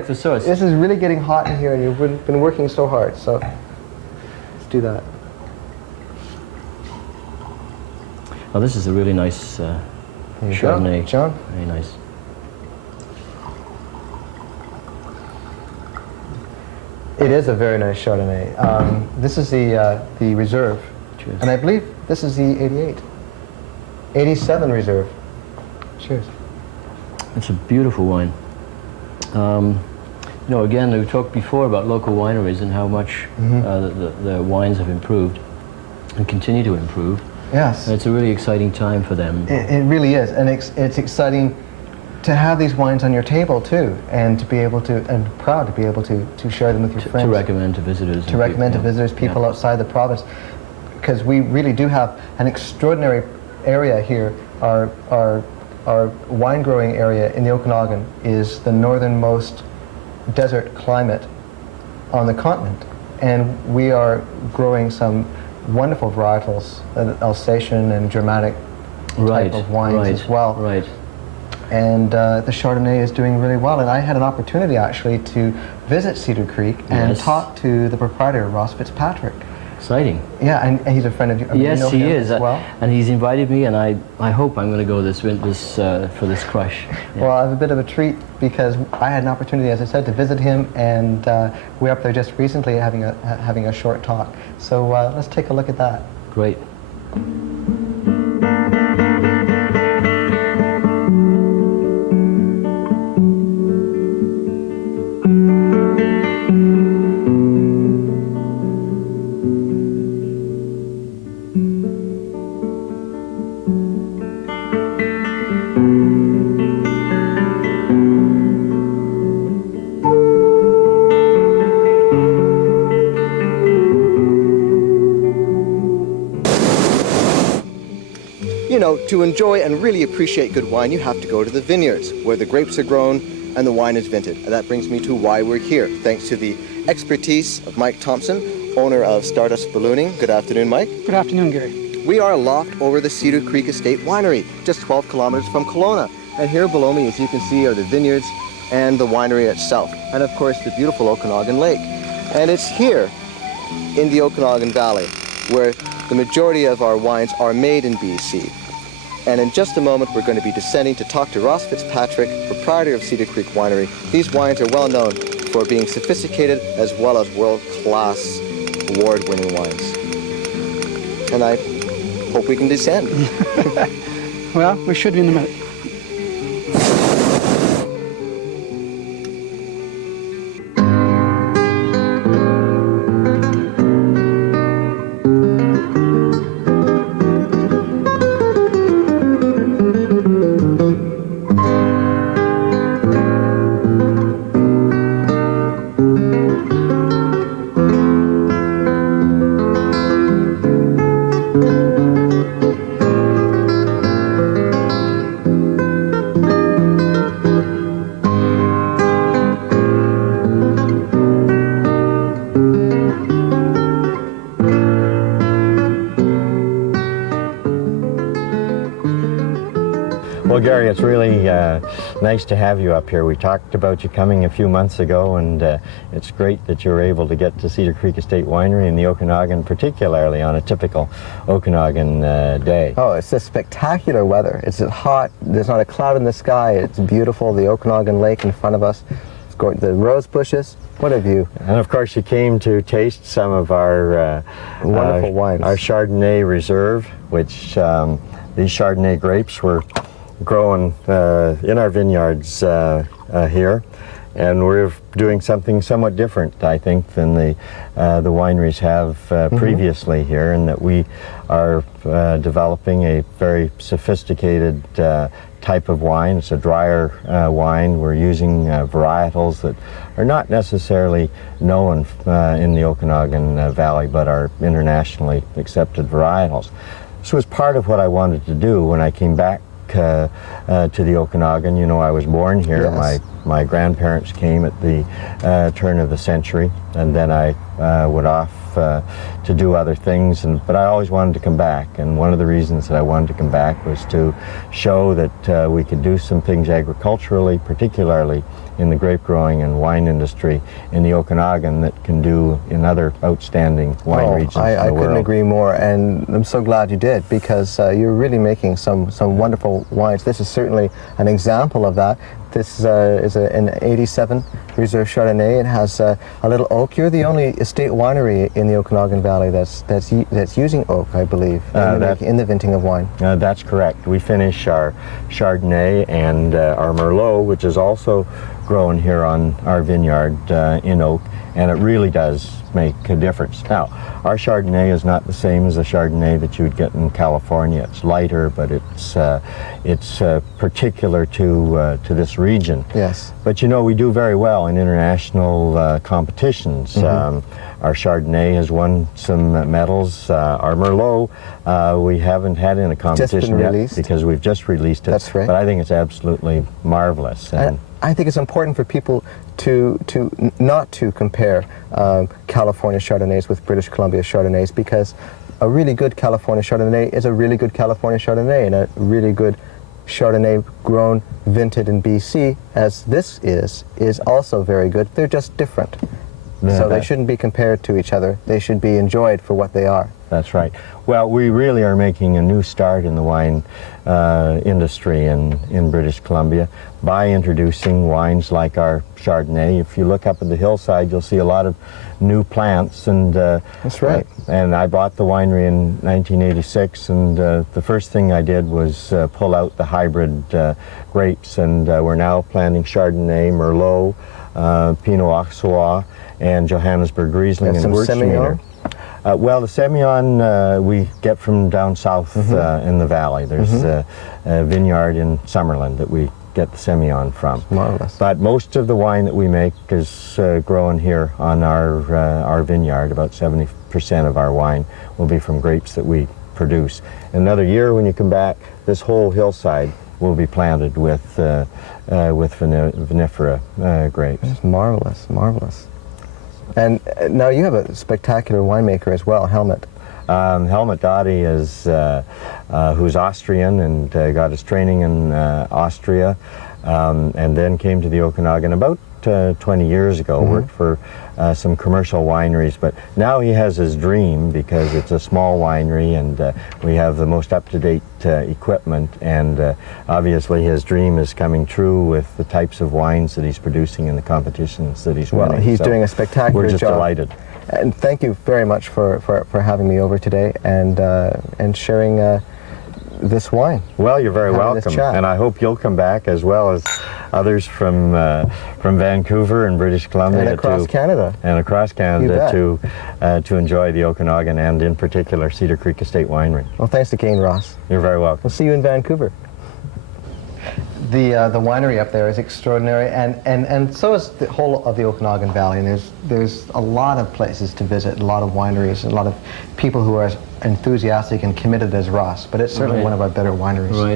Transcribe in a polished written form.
check the source. This is really getting hot in here, and you've been working so hard. So let's do that. Oh, this is a really nice Chardonnay. John. Very nice. It is a very nice Chardonnay. This is the Reserve. Cheers. And I believe this is the 88. 87 Reserve. Cheers. It's a beautiful wine. You know, again, we talked before about local wineries and how much the wines have improved and continue to improve. Yes. And it's a really exciting time for them. It really is, and it's exciting to have these wines on your table too, and to be able to, and proud to be able to share them with your friends. To recommend to visitors. To recommend to visitors, people outside the province, because we really do have an extraordinary area here. Our wine growing area in the Okanagan is the northernmost desert climate on the continent, and we are growing some wonderful varietals, Alsatian and Germanic type of wines as well. Right. And the Chardonnay is doing really well. And I had an opportunity actually to visit Cedar Creek and talk to the proprietor, Ross Fitzpatrick. Exciting. Yeah, and he's a friend of yours. Yes, you know he him is. As well. And he's invited me, and I hope I'm going to go for this crush. Yeah. Well, I have a bit of a treat because I had an opportunity, as I said, to visit him, and we were up there just recently having a short talk. So let's take a look at that. Great. To enjoy and really appreciate good wine, you have to go to the vineyards where the grapes are grown and the wine is vinted. And that brings me to why we're here, thanks to the expertise of Mike Thompson, owner of Stardust Ballooning. Good afternoon, Mike. Good afternoon, Gary. We are aloft over the Cedar Creek Estate Winery, just 12 kilometers from Kelowna. And here below me, as you can see, are the vineyards and the winery itself. And of course, the beautiful Okanagan Lake. And it's here in the Okanagan Valley where the majority of our wines are made in BC. And in just a moment, we're going to be descending to talk to Ross Fitzpatrick, proprietor of Cedar Creek Winery. These wines are well known for being sophisticated as well as world-class, award-winning wines. And I hope we can descend. Well, we should be in a minute. Well, Gary, it's really nice to have you up here. We talked about you coming a few months ago, and it's great that you're able to get to Cedar Creek Estate Winery in the Okanagan, particularly on a typical Okanagan day. Oh, it's just spectacular weather. It's hot, there's not a cloud in the sky, it's beautiful, the Okanagan Lake in front of us, it's the rose bushes. What a view. And of course you came to taste some of our wonderful wines. Our Chardonnay Reserve, which these Chardonnay grapes were grown in our vineyards here, and we're doing something somewhat different, I think, than the wineries have previously here, in that we are developing a very sophisticated type of wine. It's a drier wine. We're using varietals that are not necessarily known in the Okanagan Valley, but are internationally accepted varietals. This was part of what I wanted to do when I came back to the Okanagan. You know, I was born here. Yes. My grandparents came at the turn of the century, and then I went off to do other things, but I always wanted to come back, and one of the reasons that I wanted to come back was to show that we could do some things agriculturally, particularly in the grape growing and wine industry in the Okanagan that can do in other outstanding wine regions in the I world. couldn't agree more, and I'm so glad you did, because you're really making some wonderful wines. This is certainly an example of that. This is an 87 Reserve Chardonnay. It has a little oak. You're the only estate winery in the Okanagan Valley that's using oak, I believe, in the venting of wine. That's correct. We finish our Chardonnay and our Merlot, which is also grown here on our vineyard in oak, and it really does make a difference. Now, our Chardonnay is not the same as the Chardonnay that you would get in California. It's lighter, but it's particular to this region. Yes. But you know, we do very well in international competitions. Our Chardonnay has won some medals. Our Merlot, we haven't had in a competition yet released. because we've just released it. That's right. But I think it's absolutely marvelous. And I think it's important for people to not to compare California Chardonnays with British Columbia Chardonnays, because a really good California Chardonnay is a really good California Chardonnay, and a really good Chardonnay grown, vinted in BC, as this is also very good. They're just different. So they shouldn't be compared to each other. They should be enjoyed for what they are. That's right. Well, we really are making a new start in the wine industry in British Columbia by introducing wines like our Chardonnay. If you look up at the hillside, you'll see a lot of new plants. And that's right. And I bought the winery in 1986, and the first thing I did was pull out the hybrid grapes, and we're now planting Chardonnay, Merlot, Pinot Auxerrois, and Johannesburg Riesling and Gewürztraminer. Well, the Semillon we get from down south in the valley. There's a vineyard in Summerland that we get the Semillon from. Marvelous. But most of the wine that we make is grown here on our vineyard. About 70% of our wine will be from grapes that we produce. In another year, when you come back, this whole hillside will be planted with vinifera grapes. It's marvelous, marvelous. And now you have a spectacular winemaker as well, Helmut. Helmut Dadi is who's Austrian and got his training in Austria, and then came to the Okanagan about 20 years ago. Worked for some commercial wineries, but now he has his dream, because it's a small winery and we have the most up-to-date equipment, and obviously his dream is coming true with the types of wines that he's producing in the competitions that he's winning. Well, he's doing a spectacular job. We're just delighted. And thank you very much for having me over today and sharing this wine. Well, you're very Having this welcome, chat. and I hope you'll come back, as well as others from Vancouver and British Columbia And across Canada. and across You Canada bet. to enjoy the Okanagan, and in particular Cedar Creek Estate Winery. Well, thanks again, Ross. You're very welcome. We'll see you in Vancouver. The winery up there is extraordinary, and so is the whole of the Okanagan Valley. And there's a lot of places to visit, a lot of wineries, a lot of people who are as enthusiastic and committed as Ross. But it's certainly Right. one of our better wineries. Right.